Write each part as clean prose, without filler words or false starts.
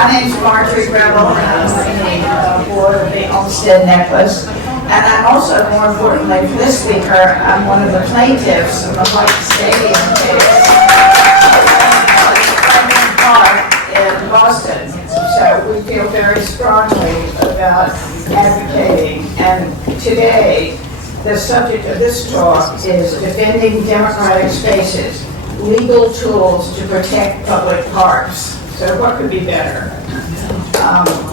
My name's Marjorie Rebel, and I'm the board of the Olmsted Network. And I'm also, more importantly, for this speaker, I'm one of the plaintiffs in the Wyche Stadium case in Boston. So we feel very strongly about advocating. And today, the subject of this talk is defending democratic spaces, legal tools to protect public parks. So what could be better?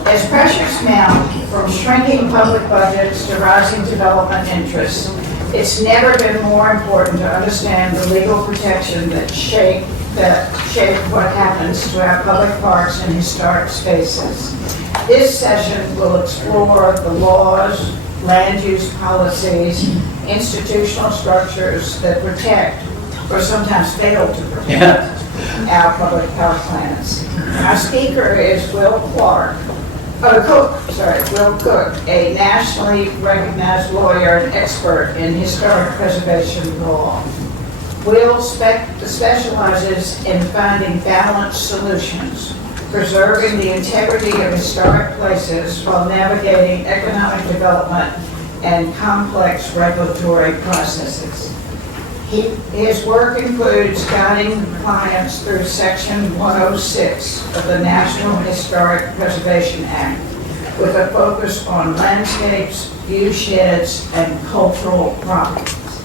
As pressures mount from shrinking public budgets to rising development interests, it's never been more important to understand the legal protection that shape what happens to our public parks and historic spaces. This session will explore the laws, land use policies, institutional structures that protect, or sometimes fail to protect, our public parklands. Our speaker is Will Cook, a nationally recognized lawyer and expert in historic preservation law. Will specializes in finding balanced solutions, preserving the integrity of historic places while navigating economic development and complex regulatory processes. His work includes guiding clients through Section 106 of the National Historic Preservation Act, with a focus on landscapes, view sheds, and cultural properties.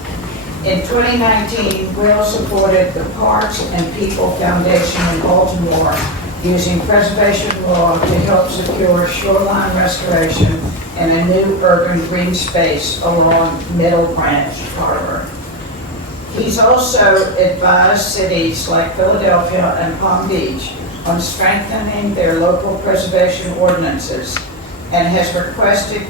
In 2019, Will supported the Parks and People Foundation in Baltimore using preservation law to help secure shoreline restoration and a new urban green space along Middle Branch Harbor. He's also advised cities like Philadelphia and Palm Beach on strengthening their local preservation ordinances and has represented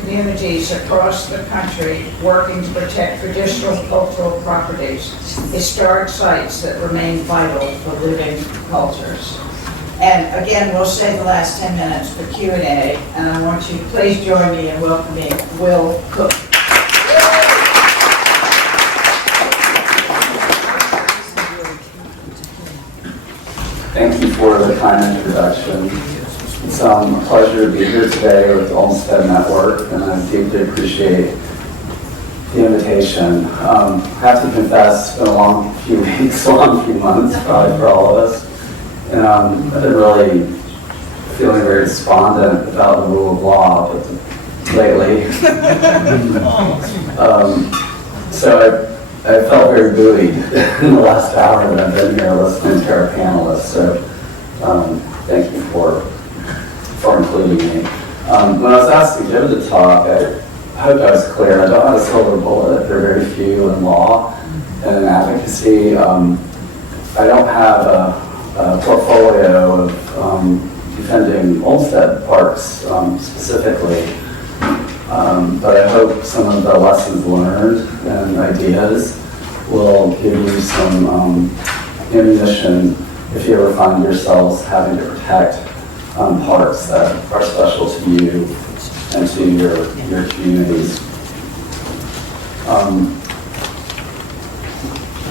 communities across the country working to protect traditional cultural properties, historic sites that remain vital for living cultures. And again, we'll save the last 10 minutes for Q&A, and I want you to please join me in welcoming Will Cook. Thank you for the kind introduction. It's a pleasure to be here today with the Olmsted Network, and I deeply appreciate the invitation. I have to confess, it's been a long few weeks, a long few months probably for all of us, and I've been really feeling very despondent about the rule of law lately. So I felt very buoyed in the last hour that I've been here listening to our panelists, so thank you for including me. When I was asked to give the talk, I hope I was clear. I don't have a silver bullet. There are very few in law and in advocacy. I don't have a portfolio of defending Olmsted Parks specifically. But I hope some of the lessons learned and ideas will give you some ammunition if you ever find yourselves having to protect parks that are special to you and to your communities.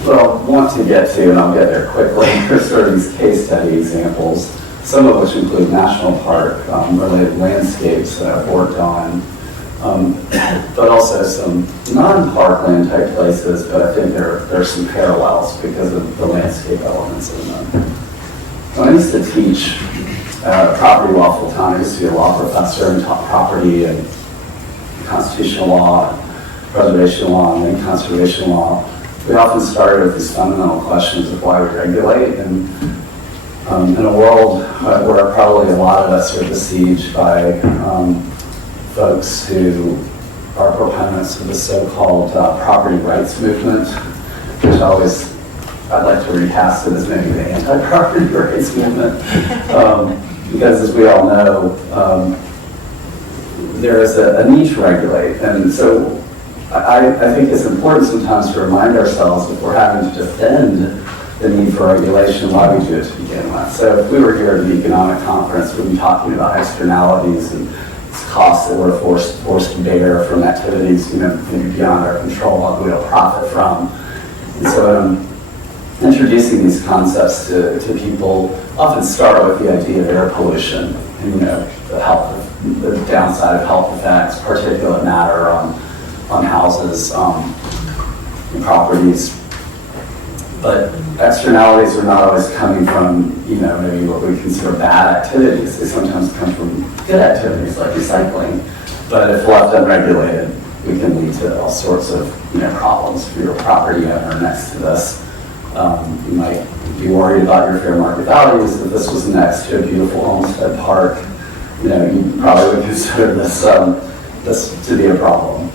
What I want to get to, and I'll get there quickly, are sort of these case study examples, some of which include national park related landscapes that I've worked on. But also some non-parkland type places, but I think there are some parallels because of the landscape elements in them. When I used to teach property law full time, I used to be a law professor and taught property and constitutional law, preservation law, and then conservation law. We often started with these fundamental questions of why we regulate, and in a world where probably a lot of us are besieged by folks who are proponents of the so-called property rights movement, which I'd like to recast it as maybe the anti-property rights movement, because as we all know, there is a need to regulate, and so I think it's important sometimes to remind ourselves if we're having to defend the need for regulation, why we do it to begin with. So if we were here at an economic conference, we'd be talking about externalities and costs that we're forced to bear from activities, maybe beyond our control, what we don't profit from. And so introducing these concepts to people often start with the idea of air pollution, and, the downside of health effects, particulate matter on houses and properties. But externalities are not always coming from, maybe what we consider bad activities. They sometimes come from good activities like recycling. But if left unregulated, we can lead to all sorts of, problems for your property owner next to this. You might be worried about your fair market values. If this was next to a beautiful Olmsted Park, you probably would consider this to be a problem.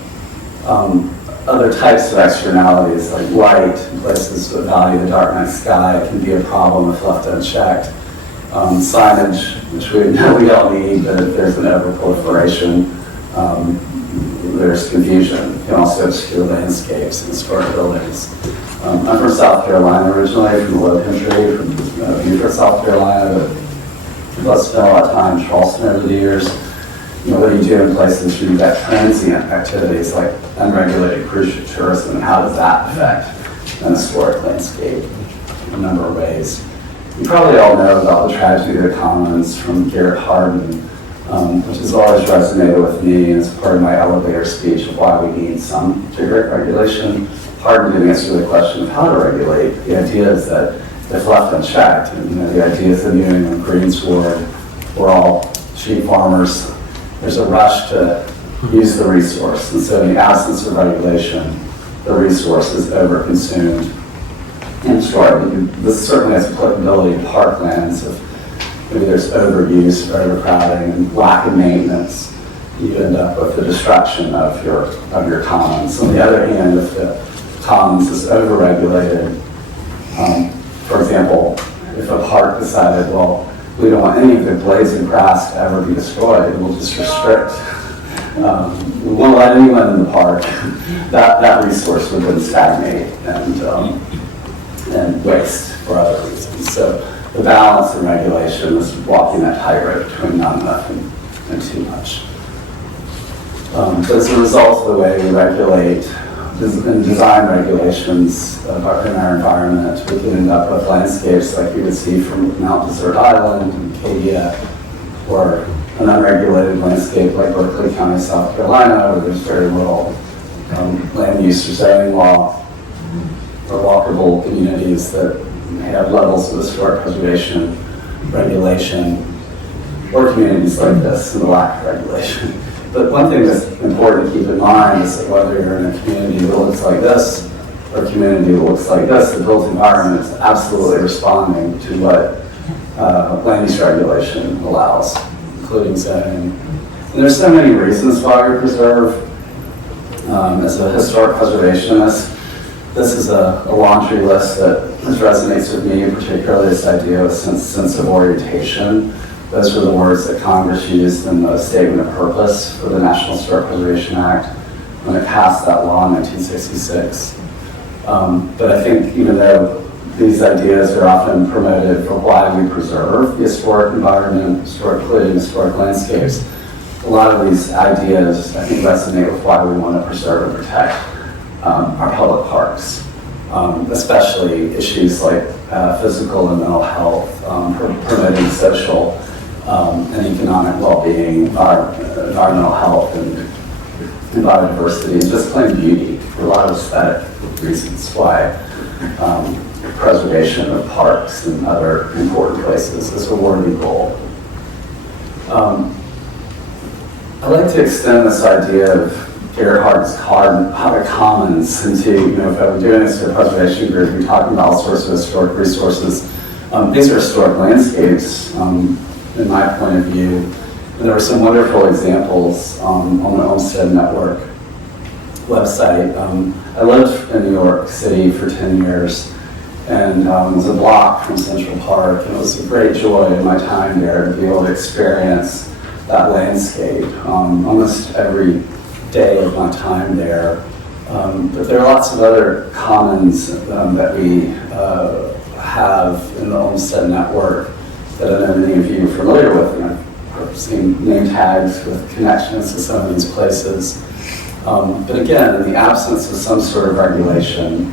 Other types of externalities like light, places that value the dark night sky, can be a problem if left unchecked. Signage, which we know we all need, but if there's an overproliferation, there's confusion. You can also obscure landscapes and historic buildings. I'm from South Carolina originally, from the Low Country, from Beaufort, South Carolina, but I've spent a lot of time in Charleston over the years. What do you do in places where you've got transient activities like unregulated cruise tourism, and how does that affect an historic landscape in a number of ways? You probably all know about the tragedy of the commons from Garrett Hardin, which has always resonated with me as part of my elevator speech of why we need some degree of regulation. Hardin didn't answer the question of how to regulate. The idea is that if left unchecked, and the ideas of New England Greensward, we're all sheep farmers, there's a rush to use the resource. And so in the absence of regulation, the resource is overconsumed and destroyed. This certainly has applicability to parklands. If maybe there's overuse, overcrowding, and lack of maintenance, you end up with the destruction of your commons. On the other hand, if the commons is overregulated, for example, if a park decided, well, we don't want any of the blades of grass to ever be destroyed, we'll just restrict. We won't let anyone in the park. That resource would then stagnate and waste for other reasons. So the balance in regulation is walking that tightrope between not enough and too much. But as a result of the way we regulate and design regulations in our environment, we can end up with landscapes like you would see from Mount Desert Island and Acadia, or an unregulated landscape like Berkeley County, South Carolina, where there's very little land use or zoning law, or walkable communities that have levels of historic preservation, regulation, or communities like this and the lack of regulation. But one thing that's important to keep in mind is that whether you're in a community that looks like this or a community that looks like this, the built environment is absolutely responding to what land use regulation allows, including zoning. And there's so many reasons why we preserve. As a historic preservationist, this is a laundry list that resonates with me, particularly this idea of a sense of orientation. Those were the words that Congress used in the Statement of Purpose for the National Historic Preservation Act when it passed that law in 1966. But I think even though these ideas are often promoted for why we preserve the historic environment, including historic landscapes, a lot of these ideas, I think, resonate with why we want to preserve and protect our public parks, especially issues like physical and mental health, promoting social and economic well-being, environmental health, and biodiversity, and just plain beauty for a lot of aesthetic reasons why preservation of parks and other important places is a worthy goal. I'd like to extend this idea of Garrett Hardin's commons into, if I'm doing this to a preservation group, we're talking about all sorts of historic resources. These are historic landscapes, in my point of view. And there were some wonderful examples on the Olmsted Network website. I lived in New York City for 10 years, and it was a block from Central Park, and it was a great joy in my time there to be able to experience that landscape almost every day of my time there. But there are lots of other commons that we have in the Olmsted Network that I know many of you are familiar with, and I've seen name tags with connections to some of these places. But again, in the absence of some sort of regulation,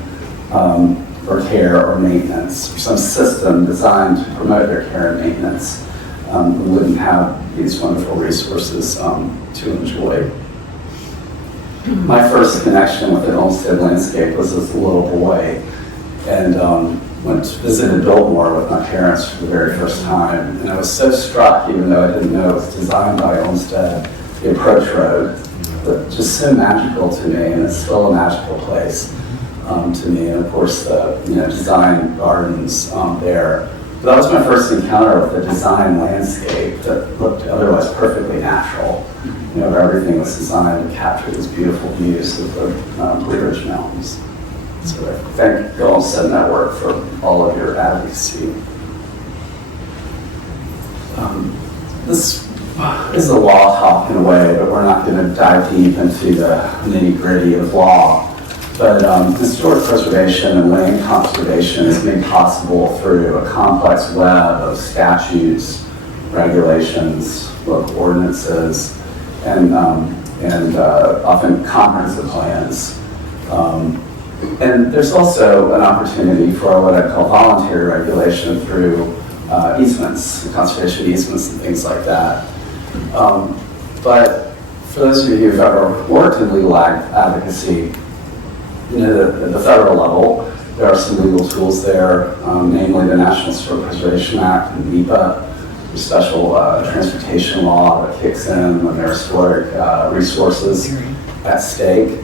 for care or maintenance, or some system designed to promote their care and maintenance, we wouldn't have these wonderful resources to enjoy. My first connection with an Olmsted landscape was as a little boy, and visited Biltmore with my parents for the very first time, and I was so struck, even though I didn't know it was designed by Olmsted, the approach road, but just so magical to me, and it's still a magical place to me, and of course the design gardens there. But that was my first encounter with a design landscape that looked otherwise perfectly natural. Where everything was designed to capture these beautiful views of the Blue Ridge Mountains. So I thank the Olmsted Network for all of your advocacy. This is a law talk in a way, but we're not going to dive deep into the nitty-gritty of law. But historic preservation and land conservation is made possible through a complex web of statutes, regulations, local ordinances, and often comprehensive plans. And there's also an opportunity for what I call voluntary regulation through easements, conservation easements and things like that. But for those of you who've ever worked in legal advocacy, at the federal level, there are some legal tools there, namely the National Historic Preservation Act and NEPA, the special transportation law that kicks in when there are historic resources at stake.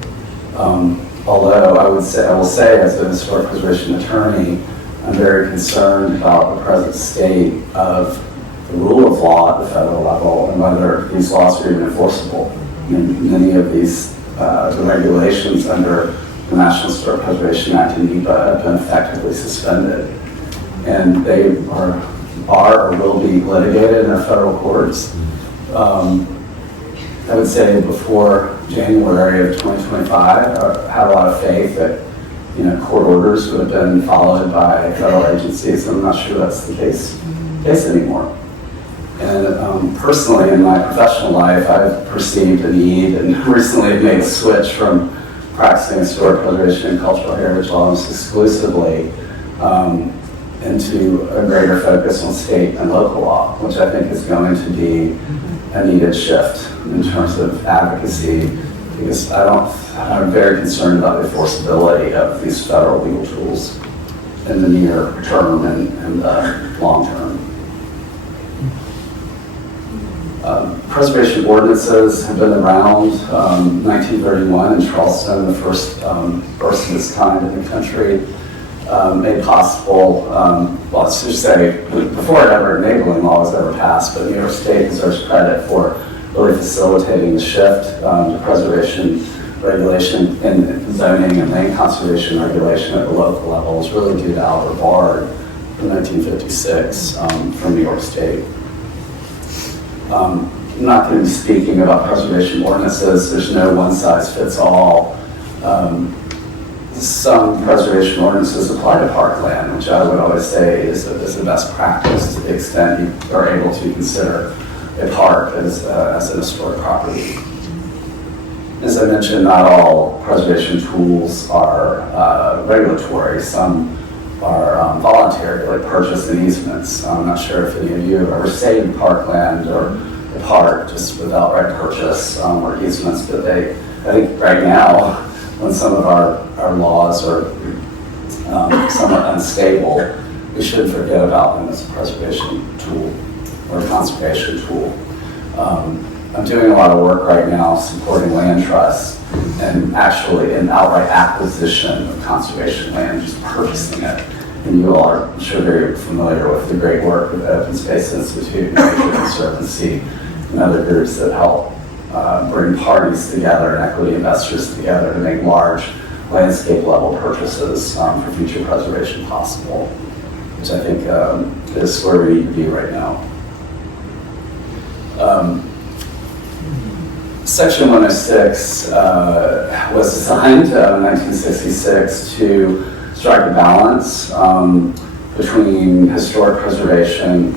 Although I will say, as a historic preservation attorney, I'm very concerned about the present state of the rule of law at the federal level and whether these laws are even enforceable. Many of these the regulations under the National Historic Preservation Act and NEPA have been effectively suspended, and they are or will be litigated in our federal courts. I would say before January of 2025, I had a lot of faith that court orders would have been followed by federal agencies. I'm not sure that's the case anymore. And personally, in my professional life, I've perceived a need and recently made a switch from practicing historic preservation and cultural heritage laws exclusively into a greater focus on state and local law, which I think is going to be a needed shift in terms of advocacy, because I'm very concerned about the enforceability of these federal legal tools in the near term and the long term. Preservation ordinances have been around. 1931 in Charleston, the first of its kind in the country, made possible, let's just say, before enabling law was ever passed, but New York State deserves credit for really facilitating the shift to preservation regulation and zoning and land conservation regulation at the local level is really due to Albert Bard from 1956 from New York State. I'm not going to be speaking about preservation ordinances. There's no one-size-fits-all. Some preservation ordinances apply to parkland, which I would always say is a best practice to the extent you are able to consider a park as an historic property. As I mentioned, not all preservation tools are regulatory. Some are voluntary, like purchase and easements. I'm not sure if any of you have ever stayed in parkland or a park just without right purchase or easements, but I think right now, when some of our laws are somewhat unstable, we shouldn't forget about them as a preservation tool or a conservation tool. I'm doing a lot of work right now supporting land trusts and actually an outright acquisition of conservation land, just purchasing it. And you all are, I'm sure, very familiar with the great work of the Open Space Institute, Nature Conservancy, and other groups that help bring parties together and equity investors together to make large landscape level purchases for future preservation possible, which I think is where we need to be right now. Section 106 was designed in 1966 to strike a balance between historic preservation,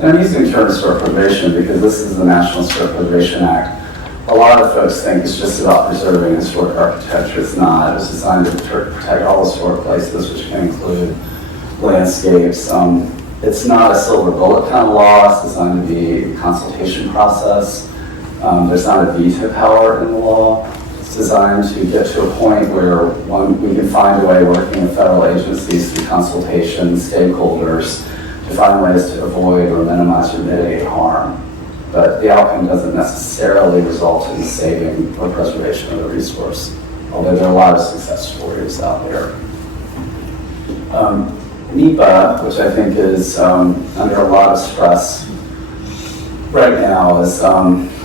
and I'm using the term historic preservation because this is the National Historic Preservation Act, a lot of folks think it's just about preserving historic architecture. It's not. It was designed to protect all historic places, which can include landscapes. It's not a silver bullet kind of law. It's designed to be a consultation process. There's not a veto power in the law. It's designed to get to a point where we can find a way, working with federal agencies through consultation, stakeholders, to find ways to avoid or minimize or mitigate harm. But the outcome doesn't necessarily result in saving or preservation of the resource, although there are a lot of success stories out there. NEPA, which I think is under a lot of stress right now, is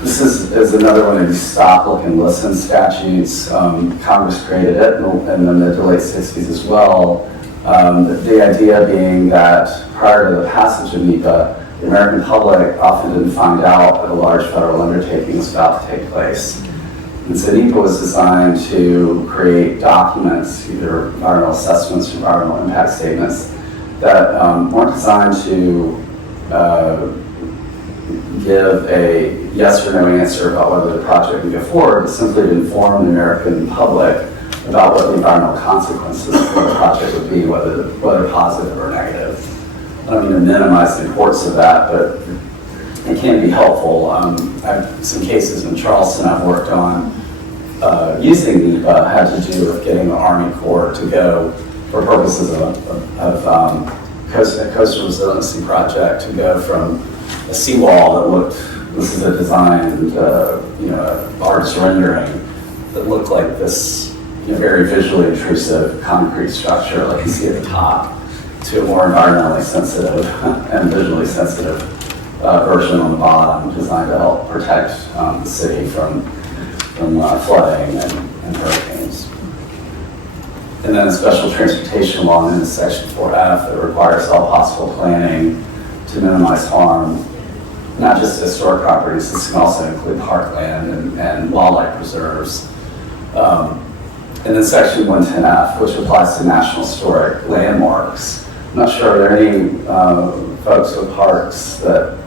this is another one of these stop, look, and listen statutes. Congress created it in the mid to late 60s as well. The idea being that prior to the passage of NEPA, the American public often didn't find out that a large federal undertaking was about to take place. And so NEPA was designed to create documents, either environmental assessments or environmental impact statements, that weren't designed to give a yes or no answer about whether the project would go forward, but simply to inform the American public about what the environmental consequences of the project would be, whether positive or negative. I don't mean to minimize the importance of that, but it can be helpful. Some cases in Charleston I've worked on using NEPA had to do with getting the Army Corps to go, for purposes of coastal resiliency project, to go from a seawall that looked, this is a designed, artist rendering that looked like this very visually intrusive concrete structure like you see at the top, to a more environmentally sensitive and visually sensitive version on the bottom, designed to help protect the city from flooding and hurricanes. And then a special transportation law in Section 4F that requires all possible planning to minimize harm, not just historic properties. This can also include parkland and wildlife preserves. And then Section 110F, which applies to national historic landmarks. I'm not sure, are there any folks with parks that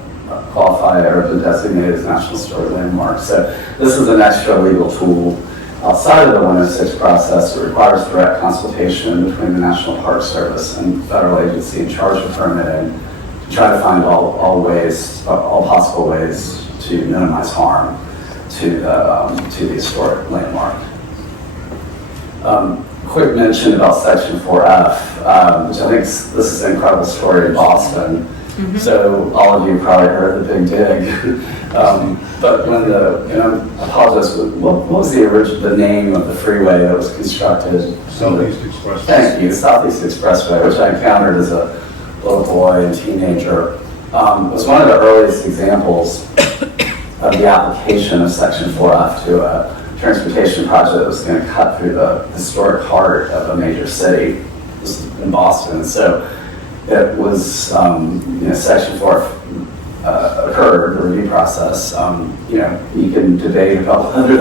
qualify or have been designated as national historic landmarks? So this is an extra legal tool outside of the 106 process. It requires direct consultation between the National Park Service and federal agency in charge of permitting to try to find all possible ways to minimize harm to the historic landmark. Quick mention about Section 4F, which I think this is an incredible story in Boston. Mm-hmm. So all of you probably heard the Big Dig. But when I apologize, what was the name of the freeway that was constructed? Southeast Expressway. Thank you, the Southeast Expressway, which I encountered as a little boy and teenager. Was one of the earliest examples of the application of Section 4F to a transportation project that was going to cut through the historic heart of a major city. This was in Boston. So it was, Section 4 occurred, the review process. You can debate about whether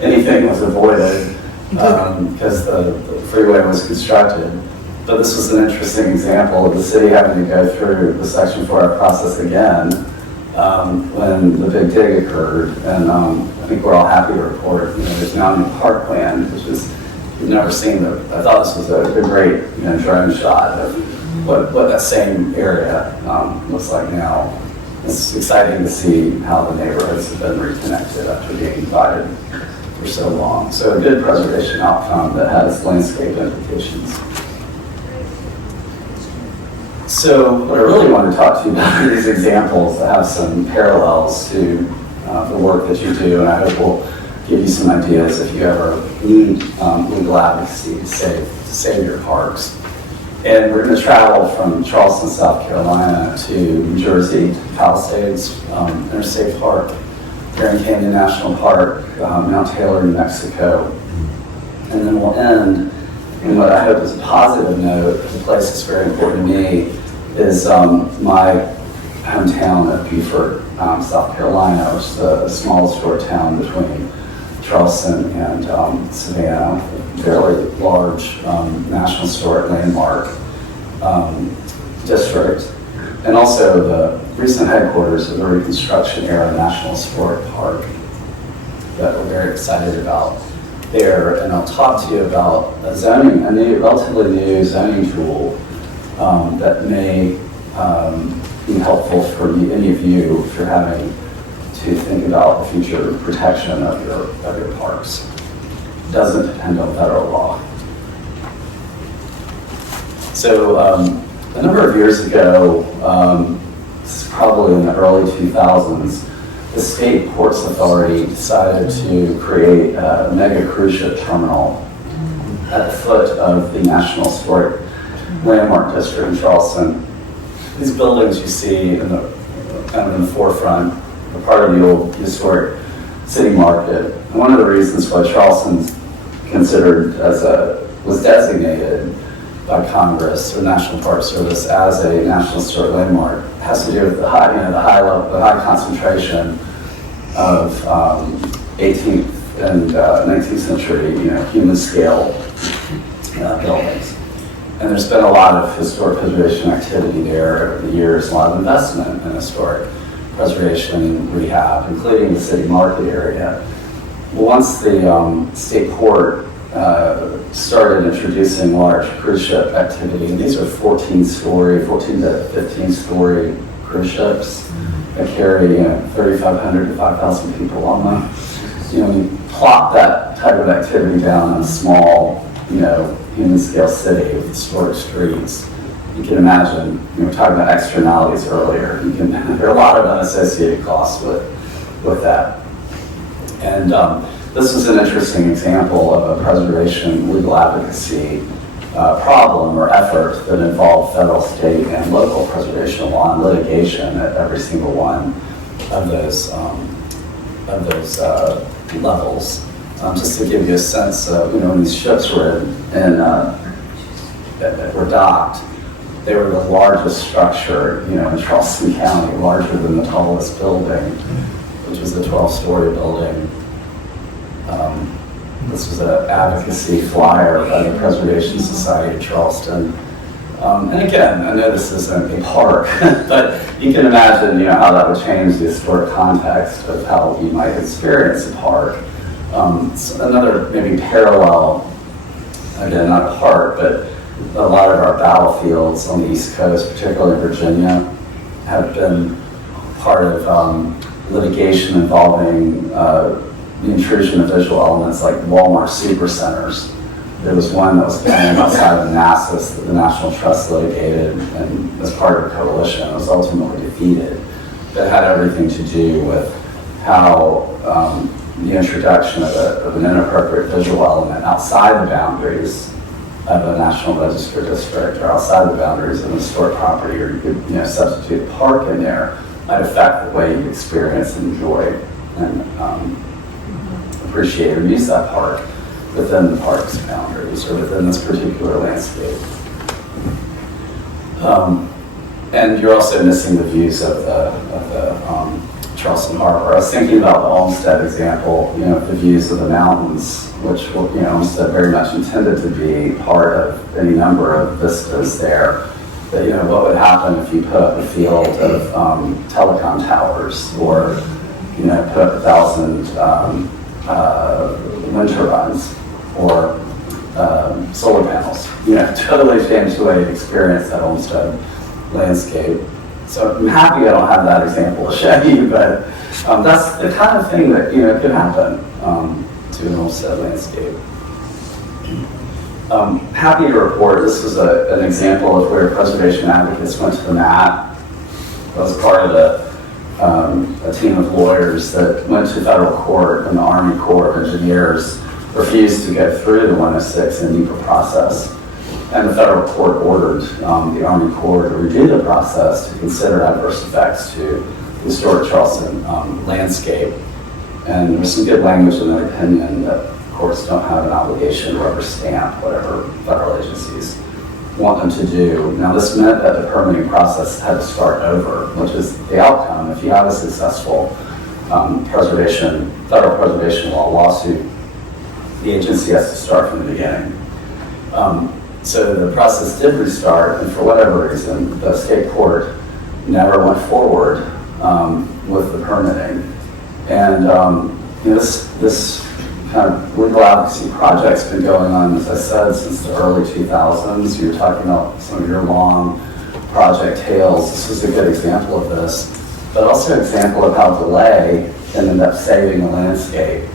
anything was avoided because the freeway was constructed. But this was an interesting example of the city having to go through the Section 4 process again when the Big Dig occurred. And I think we're all happy to report, there's now a new parkland, which is, you've never seen I thought this was a great drone shot of what that same area looks like now. It's exciting to see how the neighborhoods have been reconnected after being divided for so long. So a good preservation outcome that has landscape implications. So what I really want to talk to you about are these examples that have some parallels to the work that you do, and I hope will give you some ideas if you ever need legal advocacy to save your parks. And we're going to travel from Charleston, South Carolina to New Jersey, to Palisades Interstate Park, Grand Canyon National Park, Mount Taylor, New Mexico. And then we'll end in what I hope is a positive note. The place that's very important to me is my hometown of Beaufort, South Carolina, which is the smallest short town between Charleston and Savannah, a fairly large National Historic Landmark district, and also the recent headquarters of the Reconstruction era National Historic Park. that we're very excited about there. And I'll talk to you about a zoning, a relatively new zoning tool that may be helpful for any of you if you're having to think about the future protection of your parks. It doesn't depend on federal law. So a number of years ago, this is probably in the early 2000s, the State Ports Authority decided to create a mega cruise ship terminal at the foot of the National Historic Landmark District in Charleston. These buildings you see in the kind of in the forefront are part of the old historic city market. And one of the reasons why Charleston's considered was designated by Congress or National Park Service as a National Historic Landmark has to do with the high concentration of 18th and 19th century, human scale buildings. And there's been a lot of historic preservation activity there over the years, a lot of investment in historic preservation and rehab, including the city market area. Well, once the state port started introducing large cruise ship activity, and these are 14 to 15-story cruise ships that carry 3,500 to 5,000 people on them. You plot that type of activity down in a small, human scale city with historic streets. You can imagine, we were talking about externalities earlier. There are a lot of unassociated costs with that. And this was an interesting example of a preservation legal advocacy problem or effort that involved federal, state, and local preservation law and litigation at every single one of those levels. Just to give you a sense of, when these ships were were docked, they were the largest structure, in Charleston County, larger than the tallest building, which was a 12-story building. This was an advocacy flyer by the Preservation Society of Charleston. And again, I know this isn't a park, but you can imagine, how that would change the historic context of how you might experience a park. Another maybe parallel, again, not a park, but a lot of our battlefields on the East Coast, particularly Virginia, have been part of litigation involving the intrusion of visual elements like Walmart supercenters. There was one that was planned outside of Manassas that the National Trust litigated and as part of a coalition. It was ultimately defeated. That had everything to do with how the introduction of an inappropriate visual element outside the boundaries of a National Register district or outside the boundaries of a historic property, or you could substitute a park in there, might affect the way you experience and enjoy and appreciate or use that park within the park's boundaries or within this particular landscape. And you're also missing the views of the Charleston Harbor. I was thinking about the Olmsted example, the views of the mountains, which Olmsted very much intended to be part of any number of vistas there. But what would happen if you put up a field of telecom towers or put up 1,000 wind turbines or solar panels? Totally change the way you experience that Olmsted landscape. So I'm happy I don't have that example to show you, but that's the kind of thing that could happen to an Olmsted landscape. Happy to report this was an example of where preservation advocates went to the mat. I was part of a team of lawyers that went to federal court, and the Army Corps of Engineers refused to go through the 106 and NEPA process. And the federal court ordered the Army Corps to redo the process to consider adverse effects to the historic Charleston landscape. And there was some good language in that opinion that courts don't have an obligation to rubber stamp whatever federal agencies want them to do. Now, this meant that the permitting process had to start over, which is the outcome. If you have a successful federal preservation law lawsuit, the agency has to start from the beginning. So the process did restart, and for whatever reason, the state court never went forward with the permitting. And this kind of legal advocacy project's been going on, as I said, since the early 2000s. You were talking about some of your long project tales. This was a good example of this, but also an example of how delay can end up saving a landscape.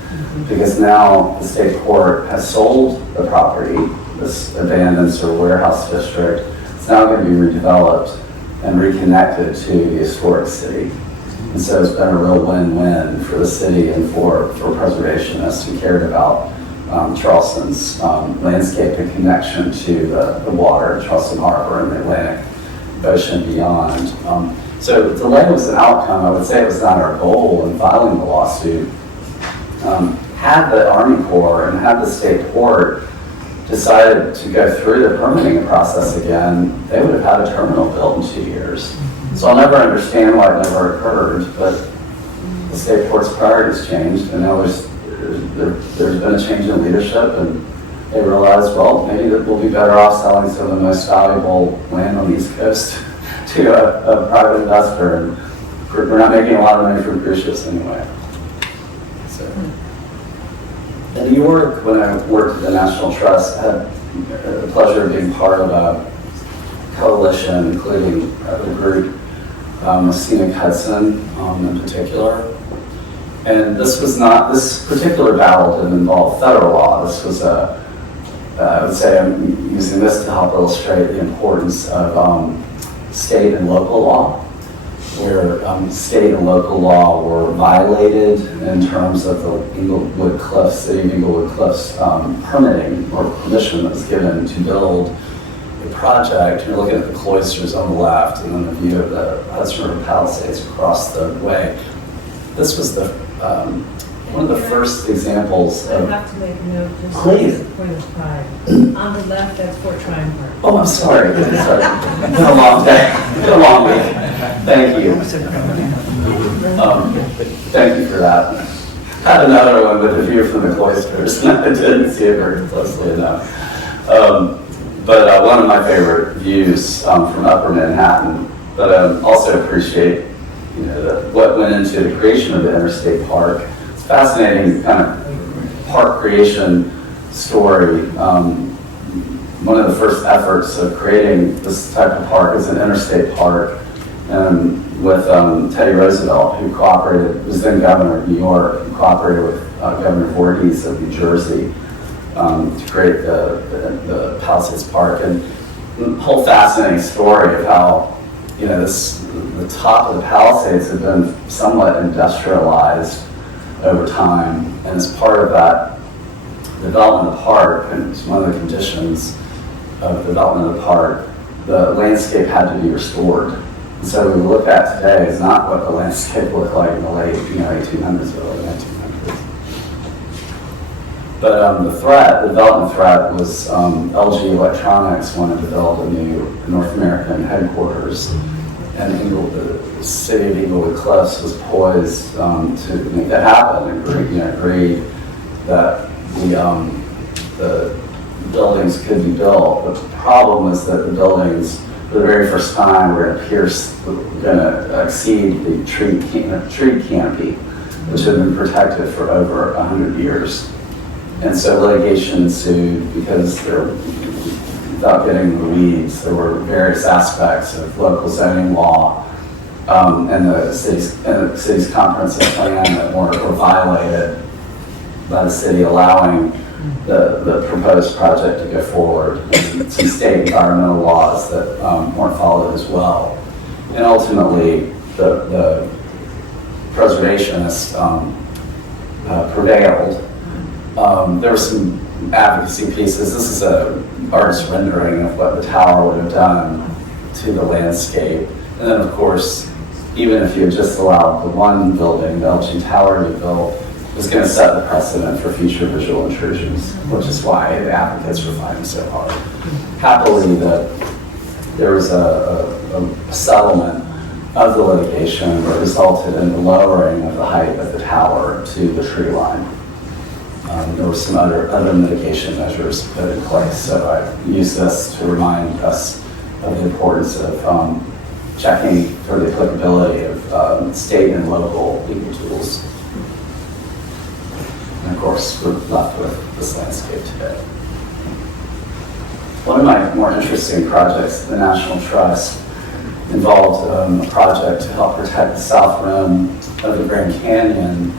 Because now the state court has sold the property, this abandoned sort of warehouse district. It's now going to be redeveloped and reconnected to the historic city. And so it's been a real win-win for the city and for preservationists who cared about Charleston's landscape and connection to the water, Charleston Harbor and the Atlantic Ocean beyond. So delay was an outcome. I would say it was not our goal in filing the lawsuit. Had the Army Corps and had the state court decided to go through the permitting process again, they would have had a terminal built in 2 years. So I'll never understand why it never occurred, but the state court's priorities changed, and now there's been a change in leadership, and they realized, well, maybe that we'll be better off selling some of the most valuable land on the East Coast to a private investor, and we're not making a lot of money from cruise ships anyway. So. In New York, when I worked at the National Trust, I had the pleasure of being part of a coalition, including the group, Scenic Hudson in particular. And this particular battle didn't involve federal law. This was I would say I'm using this to help illustrate the importance of state and local law, where state and local law were violated in terms of the City of Englewood Cliffs permitting or permission that was given to build a project. You're looking at the cloisters on the left and then the view of the Hudson River Palisades across the way. This was one of the first examples I of... have to make a note just Please. for the pride. On the left, that's Fort Tryon Park. Oh, I'm sorry. It's been a long day. It's been a long week. Thank you. Thank you for that. I had another one with a view from the cloisters, and I didn't see it very closely enough. But one of my favorite views from Upper Manhattan. But I also appreciate, what went into the creation of the Interstate Park. It's fascinating kind of park creation story. One of the first efforts of creating this type of park is an interstate park with Teddy Roosevelt, who was then governor of New York, who cooperated with Governor Voorhees of New Jersey to create the Palisades Park. And the whole fascinating story of how the top of the Palisades had been somewhat industrialized over time, and as part of that development of the park, and it's one of the conditions of the development of the park, the landscape had to be restored. And so what we look at today is not what the landscape looked like in the late 1800s or early 1900s. But the development threat was LG Electronics wanted to build a new North American headquarters, and the city of Englewood Cliffs was poised to make that happen, and agreed that the buildings could be built. But the problem was that the buildings, for the very first time, were going to exceed the tree canopy, which had been protected for over 100 years. And so litigation ensued because without getting in the weeds, there were various aspects of local zoning law and the city's comprehensive plan that were violated by the city, allowing the proposed project to go forward, and some state environmental laws that weren't followed as well. And ultimately, the preservationists prevailed. There were some advocacy pieces. This is an artist's rendering of what the tower would have done to the landscape. And then, of course, even if you had just allowed the one building, the LG Tower, to be built, it was going to set the precedent for future visual intrusions, which is why the advocates were fighting so hard. Happily, there was a settlement of the litigation that resulted in the lowering of the height of the tower to the tree line. There were some other mitigation measures put in place. So I use this to remind us of the importance of checking for the applicability of state and local legal tools. course, we're left with this landscape today. One of my more interesting projects at the National Trust involved a project to help protect the south rim of the Grand Canyon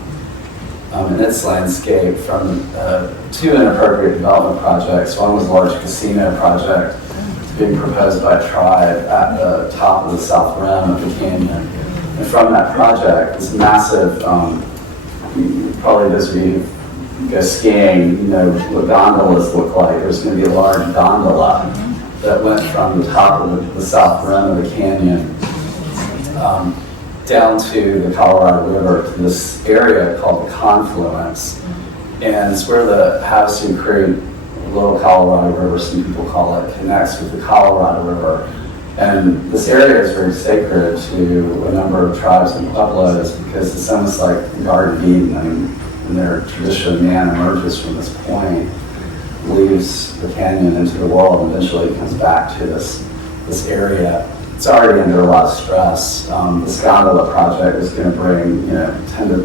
and its landscape from two inappropriate development projects. One was a large casino project being proposed by a tribe at the top of the south rim of the canyon. And from that project, this massive, probably those of you who go skiing, you know what gondolas look like. There's going to be a large gondola that went from the top of the south rim of the canyon down to the Colorado River, to this area called the Confluence. And it's where the Havasu Creek, Little Colorado River, some people call it, connects with the Colorado River. And this area is very sacred to a number of tribes and pueblos because it's almost like the Garden of Eden. I mean, in their tradition, man emerges from this point, leaves the canyon into the world, and eventually comes back to this area. It's already under a lot of stress. This gondola project is going to bring 10 to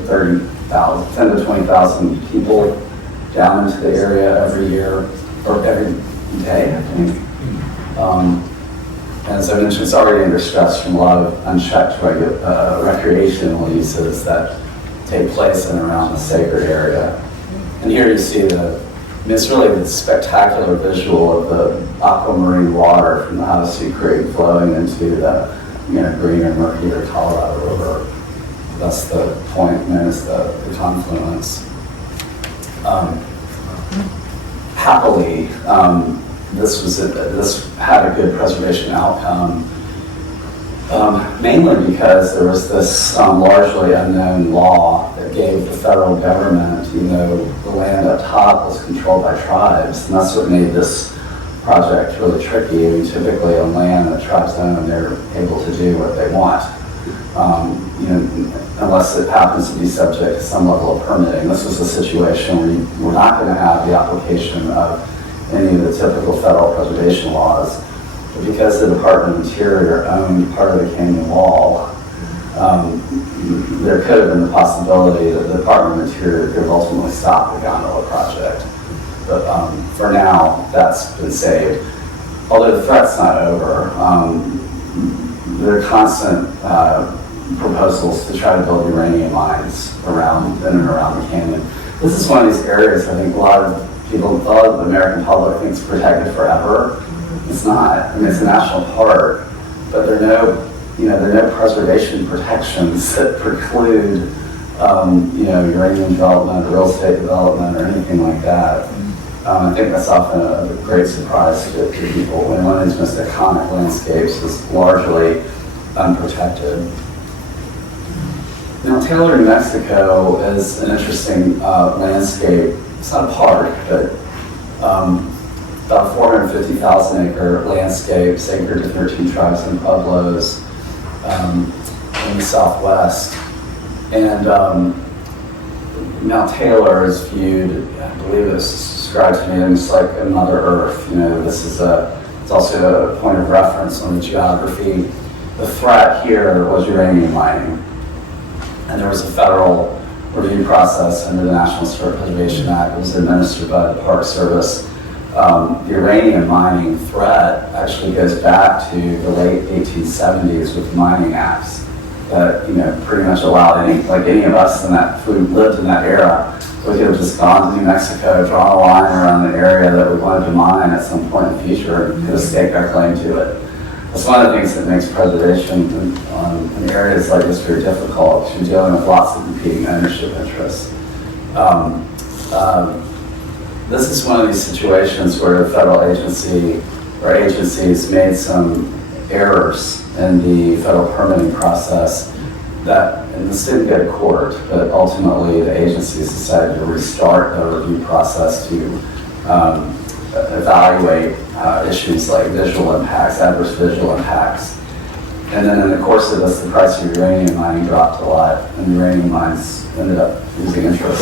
20,000 people down into the area every year, or every day, I think. And as I mentioned, it's already under stress from a lot of unchecked recreational uses that take place in and around the sacred area. And here you see it's really the spectacular visual of the aquamarine water from the Havasu Creek flowing into the green or murkier Colorado River. That's the point known as the confluence. Happily, this had a good preservation outcome, mainly because there was this largely unknown law that gave the federal government, the land up top was controlled by tribes, and that's what made this project really tricky. I mean, typically on land that tribes own, they're able to do what they want, unless it happens to be subject to some level of permitting. This was a situation where we're not going to have the application of any of the typical federal preservation laws, but because the Department of Interior owned part of the canyon wall, there could have been the possibility that the Department of Interior could ultimately stop the gondola project. But for now, that's been saved. Although the threat's not over, there are constant proposals to try to build uranium mines in and around the canyon. This is one of these areas I think a lot of people, a lot of the American public thinks protected forever. It's not. I mean, it's a national park, but there are no preservation protections that preclude, uranium development, real estate development, or anything like that. I think that's often a great surprise to people when one of these most iconic landscapes is largely unprotected. Now, Taylor, New Mexico is an interesting landscape. It's not a park, but about 450,000 acre landscape, sacred to 13 tribes and pueblos in the Southwest. And Mount Taylor is viewed, I believe it's described to me as like a Mother Earth. It's also a point of reference on the geography. The threat here was uranium mining. And there was a federal review process under the National Historic Preservation Act. It was administered by the Park Service. The uranium mining threat actually goes back to the late 1870s with mining acts that pretty much allowed any of us who lived in that era, we could have just gone to New Mexico, drawn a line around the area that we wanted to mine at some point in the future, and could have staked our claim to it. That's one of the things that makes preservation in areas like this very difficult, because you're dealing with lots of competing ownership interests. This is one of these situations where a federal agency or agencies made some errors in the federal permitting process and this didn't go to court, but ultimately the agencies decided to restart the review process to evaluate issues like visual impacts, adverse visual impacts. And then in the course of this, the price of uranium mining dropped a lot, and uranium mines ended up losing interest.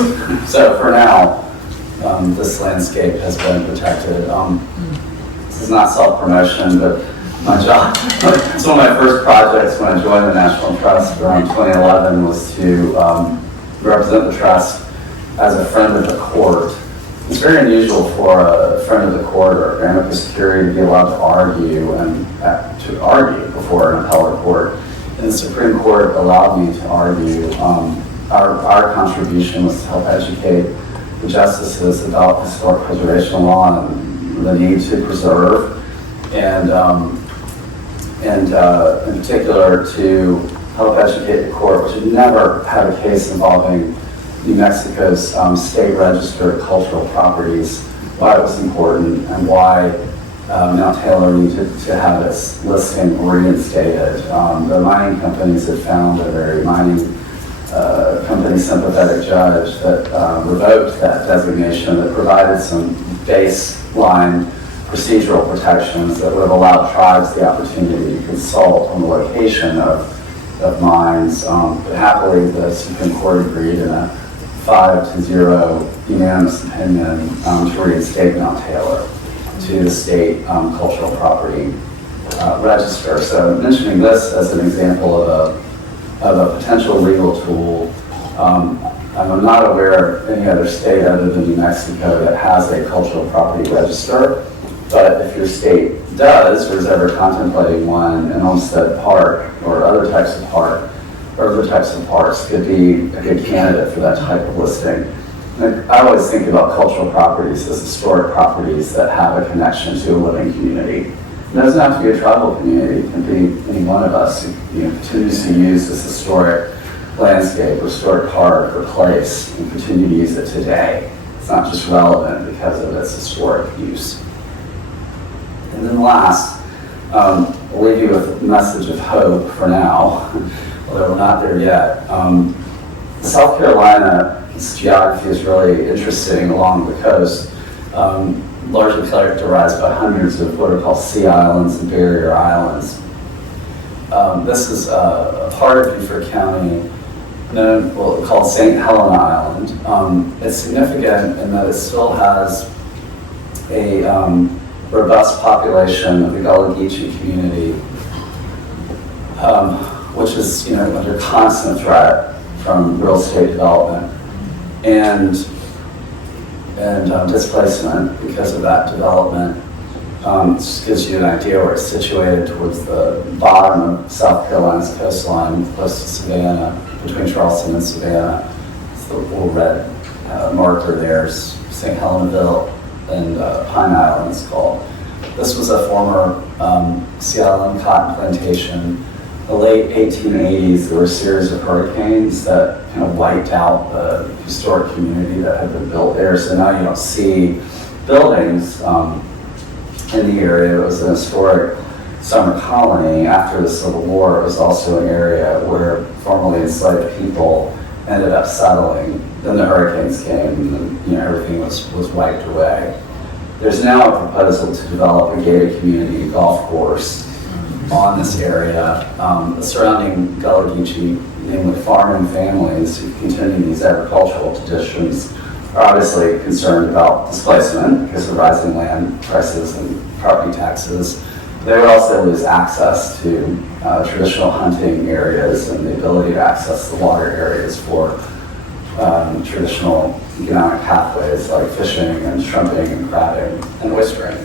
So for now, this landscape has been protected. This is not self-promotion, but my job, it's one of my first projects when I joined the National Trust around 2011 was to represent the Trust as a friend of the court. It's very unusual for a friend of the court or a grant of security to be allowed to argue before an appellate court. And the Supreme Court allowed me to argue. Our contribution was to help educate the justices about historic preservation law and the need to preserve, and in particular to help educate the court, which had never had a case involving New Mexico's state registered cultural properties, why it was important and why Mount Taylor needed to have its listing reinstated. The mining companies had found a very mining company sympathetic judge that revoked that designation, that provided some baseline procedural protections that would have allowed tribes the opportunity to consult on the location of mines. But happily, the Supreme Court agreed in a 5-0 unanimous opinion to reinstate Mount Taylor to the state cultural property register. So mentioning this as an example of a potential legal tool, I'm not aware of any other state other than New Mexico that has a cultural property register, but if your state does or is ever contemplating one, an Olmsted Park or other types of parks could be a good candidate for that type of listing. And I always think about cultural properties as historic properties that have a connection to a living community. It doesn't have to be a tribal community. It can be any one of us who continues to use this historic landscape, or historic park, or place, and continue to use it today. It's not just relevant because of its historic use. And then last, I'll leave you with a message of hope for now, although we're not there yet. South Carolina's geography is really interesting along the coast, largely characterized by hundreds of what are called sea islands and barrier islands. This is a part of Beaufort County called St. Helena Island. It's significant in that it still has a robust population of the Gullah Geechee community, which is under constant threat from real estate development and displacement because of that development. It just gives you an idea where it's situated towards the bottom of South Carolina's coastline, close to Savannah, between Charleston and Savannah. It's the little red marker there, St. Helenaville and Pine Island it's called. This was a former sea island cotton plantation. In the late 1880s, there were a series of hurricanes that kind of wiped out the historic community that had been built there. So now you don't see buildings in the area. It was an historic summer colony. After the Civil War, it was also an area where formerly enslaved people ended up settling. Then the hurricanes came and everything was wiped away. There's now a proposal to develop a gated community golf course on this area. The surrounding Gullah Geechee, namely farming families who continue these agricultural traditions, are obviously concerned about displacement because of rising land prices and property taxes. They would also lose access to traditional hunting areas and the ability to access the water areas for traditional economic pathways like fishing and shrimping and crabbing and oystering.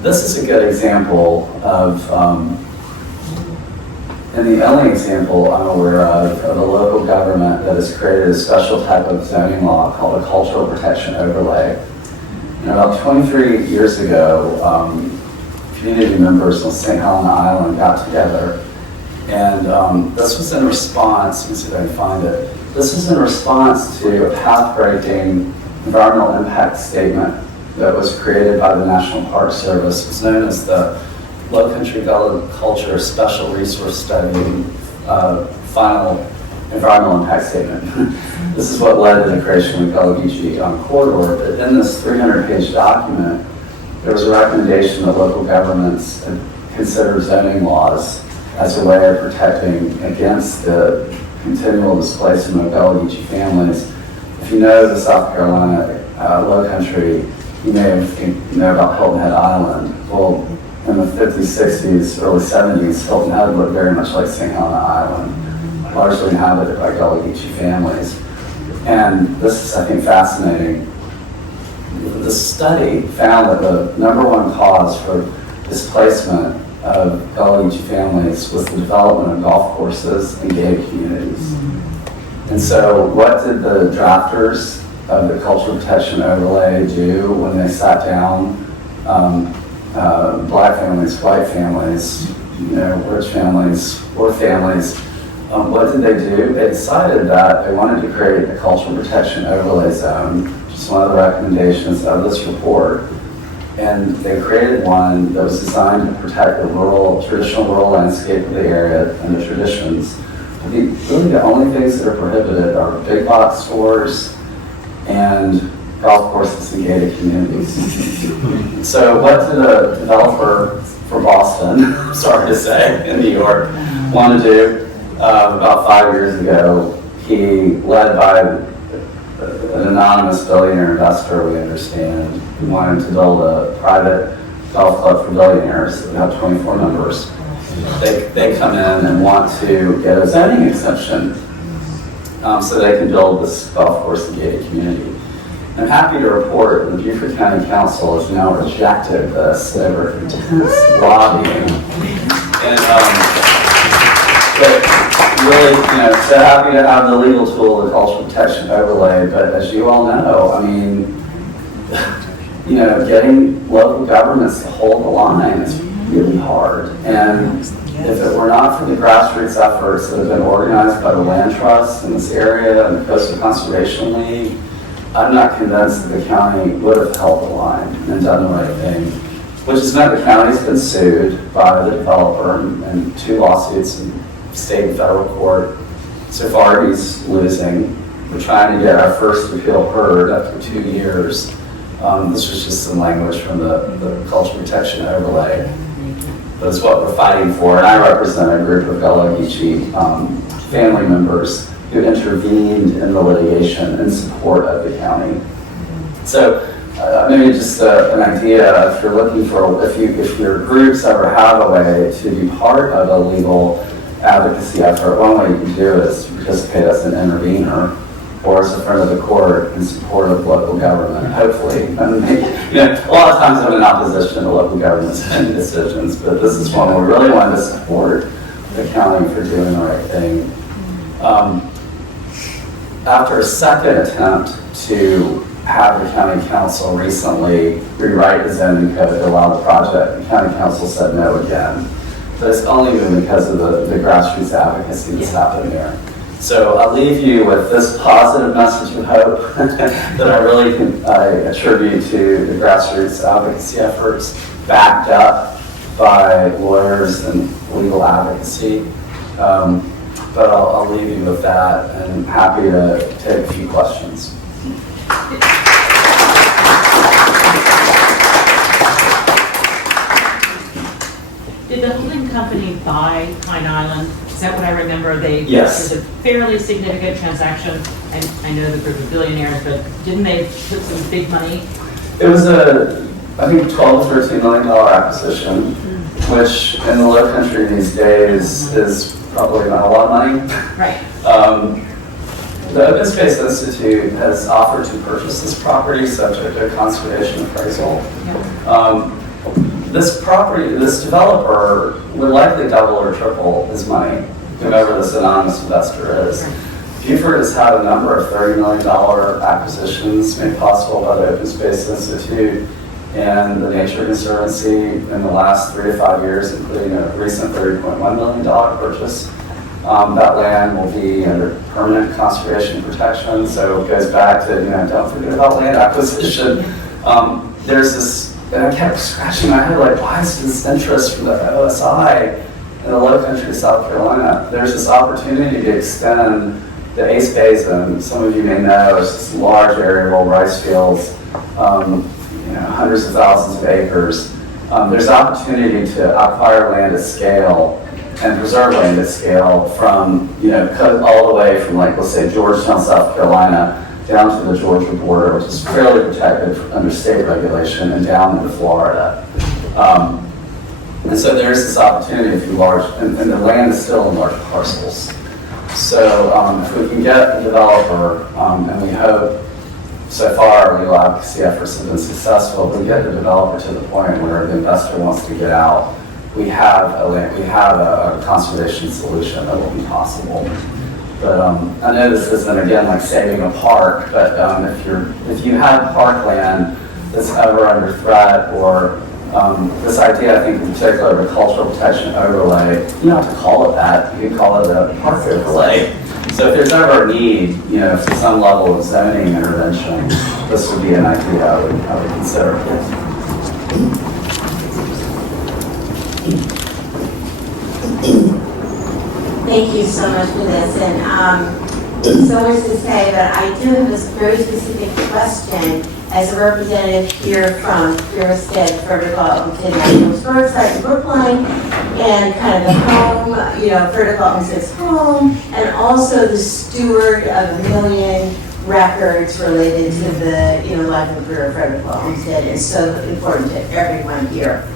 This is a good example of, and the only example I'm aware of a local government that has created a special type of zoning law called a cultural protection overlay. About 23 years ago, community members on St. Helena Island got together, and this was in response, let me see if I can find it. This was in response to a path-breaking environmental impact statement that was created by the National Park Service. It was known as the Low Country Gullah Culture Special Resource Study Final Environmental Impact Statement. This is what led to the creation of the Gullah Geechee corridor. But in this 300-page document, there was a recommendation that local governments consider zoning laws as a way of protecting against the continual displacement of Gullah Geechee families. If you know the South Carolina Low Country, you may know about Hilton Head Island. Well, in the 50s, 60s, early 70s, Hilton Head looked very much like St. Helena Island. largely inhabited by Gullah Geechee families. And this is, I think, fascinating. The study found that the number one cause for displacement of Gullah Geechee families was the development of golf courses and gated communities. And so what did the drafters of the cultural protection overlay do when they sat down, black families, white families, rich families, poor families? What did they do? They decided that they wanted to create a cultural protection overlay zone, which is one of the recommendations of this report. And they created one that was designed to protect the traditional rural landscape of the area and the traditions. Really the only things that are prohibited are big box stores and golf courses and gated communities. So what did a developer for Boston, sorry to say, in New York, want to do? About 5 years ago, he, led by an anonymous billionaire investor, we understand, who wanted to build a private golf club for billionaires that have 24 members. They come in and want to get a zoning exemption so they can build this golf course and gated community. I'm happy to report that the Beaufort County Council has now rejected this over intense lobbying. And but really, so happy to have the legal tool, the cultural protection overlay. But as you all know, I mean, getting local governments to hold the line is really hard. And if it were not for the grassroots efforts that have been organized by the land trusts in this area and the Coastal Conservation League, I'm not convinced that the county would have held the line and done the right thing, which has meant the county's been sued by the developer in 2 lawsuits in state and federal court. So far, he's losing. We're trying to get our first appeal heard after 2 years. This was just some language from the cultural protection overlay. But it's what we're fighting for. And I represent a group of Gullah Geechee family members who intervened in the litigation in support of the county. So maybe just an idea, if you're looking for, if your groups ever have a way to be part of a legal advocacy effort, one way you can do is participate as an intervener or as a friend of the court in support of local government, hopefully. And a lot of times I'm in opposition to local government's decisions, but this is one where we really wanted to support the county for doing the right thing. After a second attempt to have the county council recently rewrite the zoning code to allow the project, the county council said no again. But it's only been because of the grassroots advocacy that's happened there. So I'll leave you with this positive message of hope that I really attribute to the grassroots advocacy efforts backed up by lawyers and legal advocacy. But I'll leave you with that, and I'm happy to take a few questions. Did the holding company buy Pine Island? Is that what I remember? Yes. It was a fairly significant transaction, and I know the group of billionaires, but didn't they put some big money? It was I think, $12 to $13 million acquisition, which in the low country these days is probably not a lot of money. Right. The Open Space Institute has offered to purchase this property subject to a conservation appraisal. Yeah. This developer would likely double or triple his money, whoever this anonymous investor is. Beaufort has had a number of $30 million acquisitions made possible by the Open Space Institute and the Nature Conservancy in the last 3 to 5 years, including a recent $30.1 million purchase. That land will be under permanent conservation protection, so it goes back to, don't forget about land acquisition. There's this, and I kept scratching my head, like, why is this interest from the OSI in the low country of South Carolina? There's this opportunity to extend the Ace Basin. Some of you may know, it's this large area of rice fields, hundreds of thousands of acres. There's opportunity to acquire land at scale and preserve land at scale from, all the way from, like, let's say, Georgetown, South Carolina, down to the Georgia border, which is fairly protected under state regulation, and down into Florida. And so there's this opportunity if you and the land is still in large parcels. So if we can get the developer, and we hope, so far our legal advocacy efforts have been successful, if we get the developer to the point where the investor wants to get out, we have a conservation solution that will be possible. But I know this isn't, again, like saving a park, but if you have parkland that's ever under threat, or this idea, I think in particular of a cultural protection overlay, you don't have to call it that, you can call it a park overlay. So if there's ever a need, for some level of zoning intervention, this would be an idea I would consider. Thank you so much for this, and so much to say, but I do have this very specific question as a representative here from Olmsted Olmsted Network site in Brookline, and kind of the home, Vertical Olmsted's home, and also the steward of 1 million records related to the life and career of Frederick Olmsted is so important to everyone here.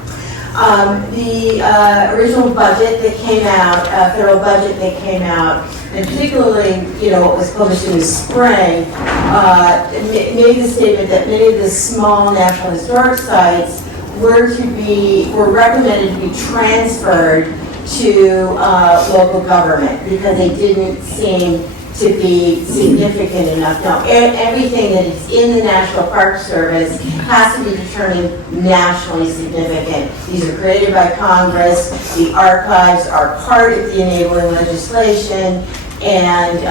The original budget that came out, federal budget that came out, and particularly, what was published in the spring, made the statement that many of the small National Historic Sites were recommended to be transferred to local government because they didn't seem to be significant enough. Now, everything that is in the National Park Service has to be determined nationally significant. These are created by Congress. The archives are part of the enabling legislation. And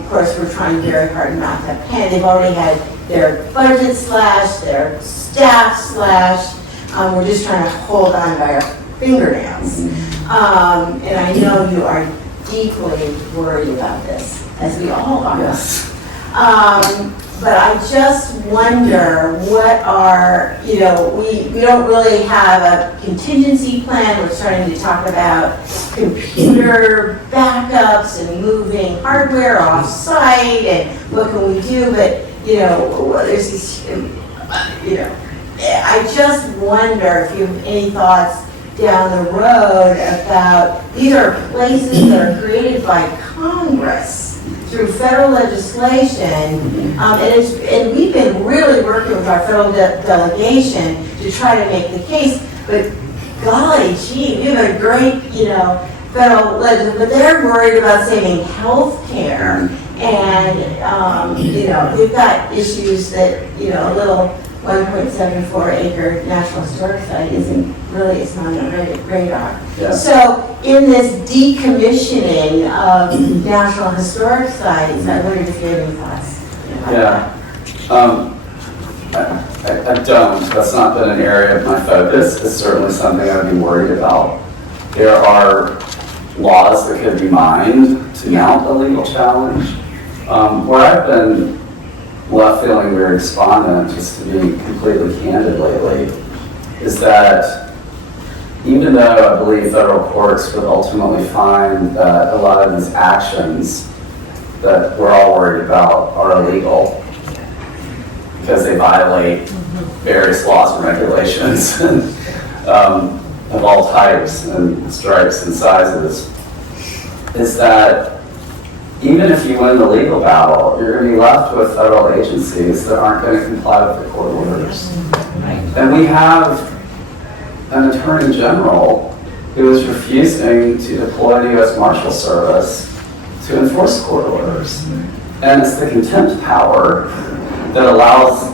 of course, we're trying very hard not to pay. They've already had their budget slashed, their staff slashed. We're just trying to hold on by our fingernails. And I know you are deeply worried about this, as we all are. Yes. But I just wonder what are, we don't really have a contingency plan. We're starting to talk about computer backups and moving hardware off-site and what can we do, but, there's these, I just wonder if you have any thoughts down the road about, these are places that are created by Congress through federal legislation, and we've been really working with our federal delegation to try to make the case, but golly gee, we have a great, federal legislation, but they're worried about saving health care, and, they've got issues that, a little 1.74 acre National Historic Site it's not on the radar. Yeah. So in this decommissioning of National Historic Sites, I wondered if you had any thoughts. Yeah. I don't. That's not been an area of my focus. It's certainly something I'd be worried about. There are laws that could be mined to mount a legal challenge. Where I've been left feeling very despondent, just to be completely candid lately, is that even though I believe federal courts would ultimately find that a lot of these actions that we're all worried about are illegal because they violate various laws and regulations of all types and stripes and sizes, is that even if you win the legal battle, you're going to be left with federal agencies that aren't going to comply with the court orders. And we have an attorney general who is refusing to deploy the U.S. Marshal Service to enforce court orders. And it's the contempt power that allows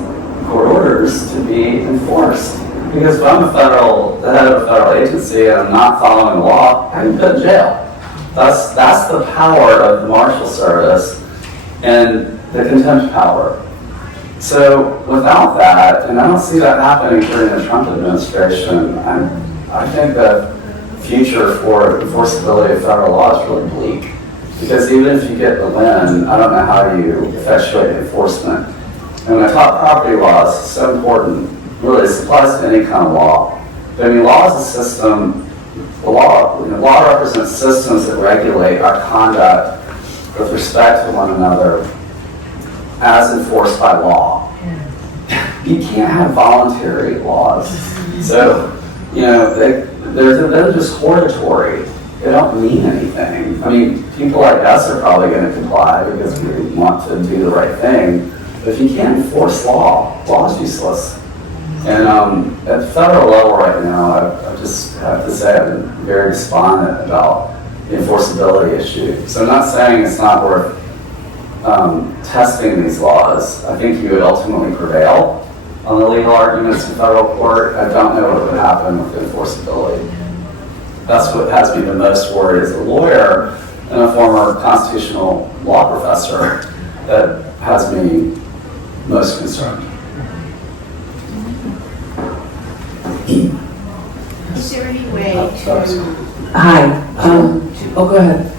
court orders to be enforced. Because if I'm the head of a federal agency and I'm not following the law, I can be put in jail. That's the power of the Marshal Service and the contempt power. So without that, and I don't see that happening during the Trump administration, I think the future for enforceability of federal law is really bleak. Because even if you get the win, I don't know how you effectuate enforcement. And when I talk property laws, it's so important. Really, it applies to any kind of law. But I mean, law is a system. Law represents systems that regulate our conduct with respect to one another as enforced by law. You can't have voluntary laws. So, they're just hortatory they don't mean anything. I mean, people like us are probably going to comply because we want to do the right thing. But if you can't enforce law, law is useless. And at the federal level right now, I just have to say I'm very despondent about the enforceability issue. So I'm not saying it's not worth testing these laws. I think you would ultimately prevail on the legal arguments in federal court. I don't know what would happen with enforceability. That's what has me the most worried as a lawyer and a former constitutional law professor. That has me most concerned. Is there any way to, Hi, go ahead.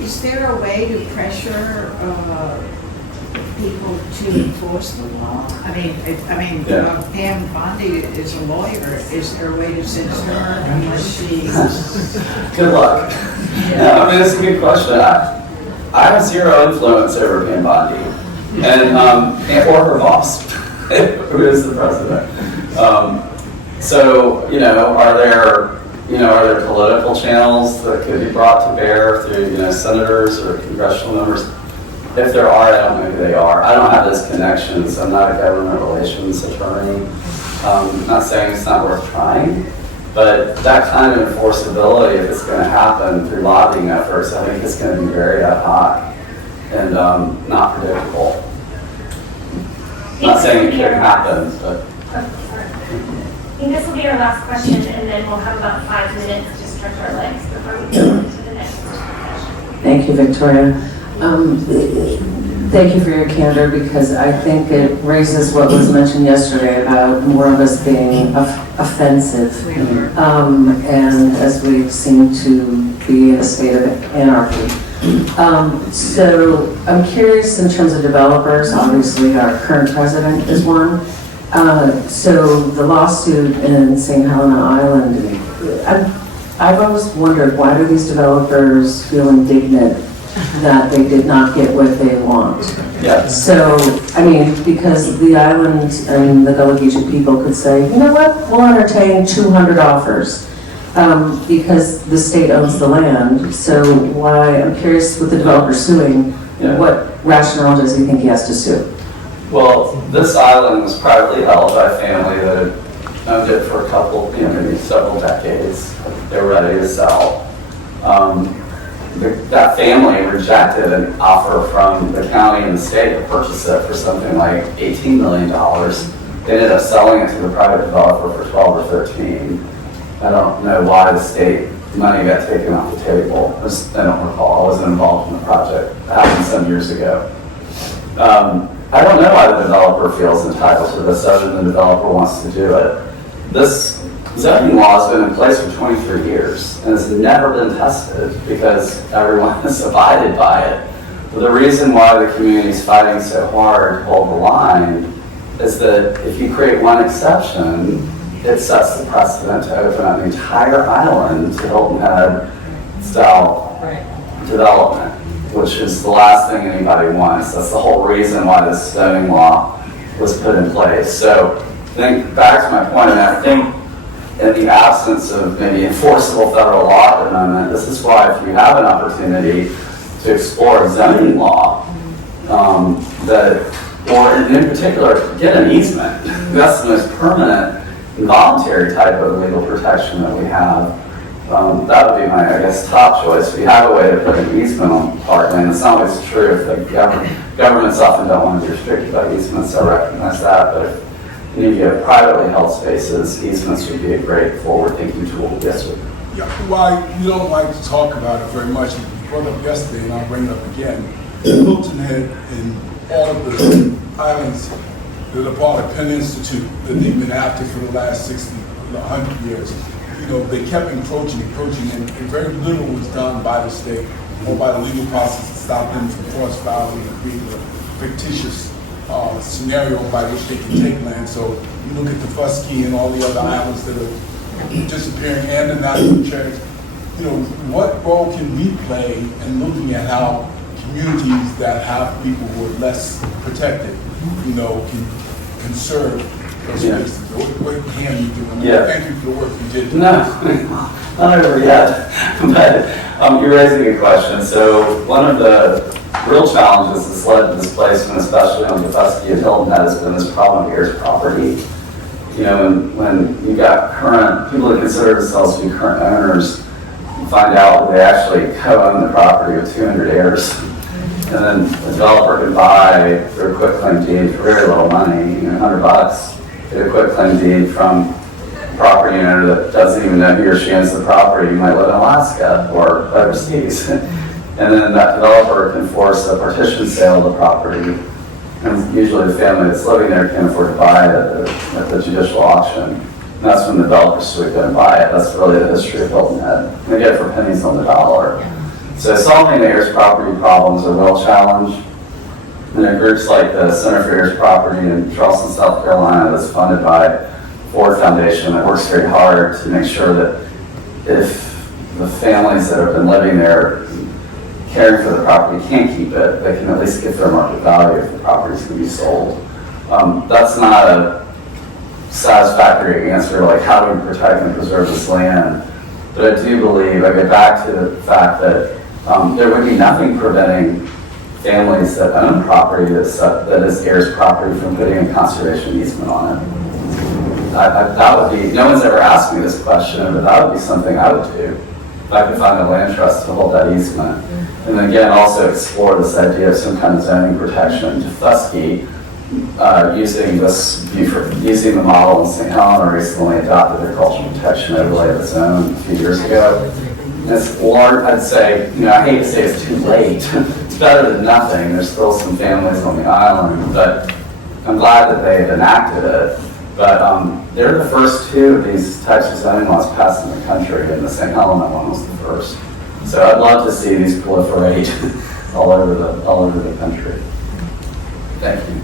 is there a way to pressure people to enforce the law? I mean, Yeah. Pam Bondi is a lawyer. Is there a way to censor her unless she? Good luck. Yeah, I mean, it's a good question. I have zero influence over Pam Bondi and or her boss, who is the president. So, are there political channels that could be brought to bear through, senators or congressional members? If there are, I don't know who they are. I don't have those connections. I'm not a government relations attorney. I'm not saying it's not worth trying, but that kind of enforceability, if it's going to happen through lobbying efforts, I think it's going to be very ad hoc and not predictable. I'm not saying it can't happen, but. I think this will be our last question, and then we'll have about 5 minutes to stretch our legs before we go into the next session. Thank you, Victoria. Thank you for your candor, because I think it raises what was mentioned yesterday about more of us being offensive. And as we seem to be in a state of anarchy. So I'm curious in terms of developers. Obviously, our current president is one. So the lawsuit in St. Helena Island, I've always wondered, why do these developers feel indignant that they did not get what they want? Yeah. So, because the island and the Gullah Geechee people could say, you know what, we'll entertain 200 offers because the state owns the land. So why, I'm curious with the developer suing, Yeah. what rationale does he think he has to sue? Well, this island was privately held by a family that had owned it for a couple, maybe several decades. They were ready to sell. That family rejected an offer from the county and the state to purchase it for something like $18 million. They ended up selling it to the private developer for 12 or 13. I don't know why the state money got taken off the table. I don't recall. I wasn't involved in the project. It happened some years ago. I don't know why the developer feels entitled to this, other than the developer wants to do it. This zoning law has been in place for 23 years and has never been tested because everyone has abided by it. But the reason why the community is fighting so hard to hold the line is that if you create one exception, it sets the precedent to open up the entire island to Hilton Head style development, which is the last thing anybody wants. That's the whole reason why this zoning law was put in place. So back to my point, I think in the absence of maybe enforceable federal law at the moment, this is why if you have an opportunity to explore zoning law, or in particular, get an easement. That's the most permanent and voluntary type of legal protection that we have. That would be my, top choice. If you have a way to put an easement on parkland, it's not always true if the governments often don't want to be restricted by easements. I recognize that, but if you have privately held spaces, easements would be a great forward-thinking tool. Yes, sir. Yeah, why you don't like to talk about it very much. You brought it up yesterday, and I'll bring it up again. Hilton Head and all of the islands that are part of Penn Institute that they've been after for the last 60, 100 years. They kept encroaching, and very little was done by the state or by the legal process to stop them from force filing and creating a fictitious scenario by which they can take land. So you look at the Fusky and all the other islands that are disappearing and the national church. What role can we play in looking at how communities that have people who are less protected, can conserve Yeah. What can you do? I mean, Yeah. thank you for the work you did. No, not over yet. But you're raising a good question. So one of the real challenges that's led to displacement, especially on Defusky and Hilton Head, has been this problem of heirs property. You know, when you got current, people that consider themselves to be current owners, you find out they actually co-own the property with 200 heirs. And then the developer can buy through a quick claim deed for very little money, you know, $100, get a quick claim deed from a property owner that doesn't even know he or she owns the property. You might live in Alaska or overseas. And then that developer can force a partition sale of the property. And usually the family that's living there can't afford to buy it at the judicial auction. And that's when the developers swoop in and buy it. That's really the history of Hilton Head. They get it for pennies on the dollar. So solving the heirs property problem is a real challenge. And there are groups like the Center for Heirs Property in Charleston, South Carolina, that's funded by Ford Foundation that works very hard to make sure that if the families that have been living there caring for the property can't keep it, they can at least get their market value if the property is going to be sold. That's not a satisfactory answer, like how do we protect and preserve this land? But I do believe, I get back to the fact that there would be nothing preventing families that own property that is heirs property from putting a conservation easement on it. That would be, no one's ever asked me this question, but that would be something I would do if I could find a land trust to hold that easement. And then again, also explore this idea of some kind of zoning protection. Defusky, using the model in St. Helena, recently adopted their cultural protection overlay of its own a few years ago. And it's large, I'd say, you know, I hate to say it's too late. It's better than nothing. There's still some families on the island, but I'm glad that they had enacted it. But they're the first two of these types of zoning laws passed in the country, and the St. Helena one was the first. So I'd love to see these proliferate all over the country. Thank you.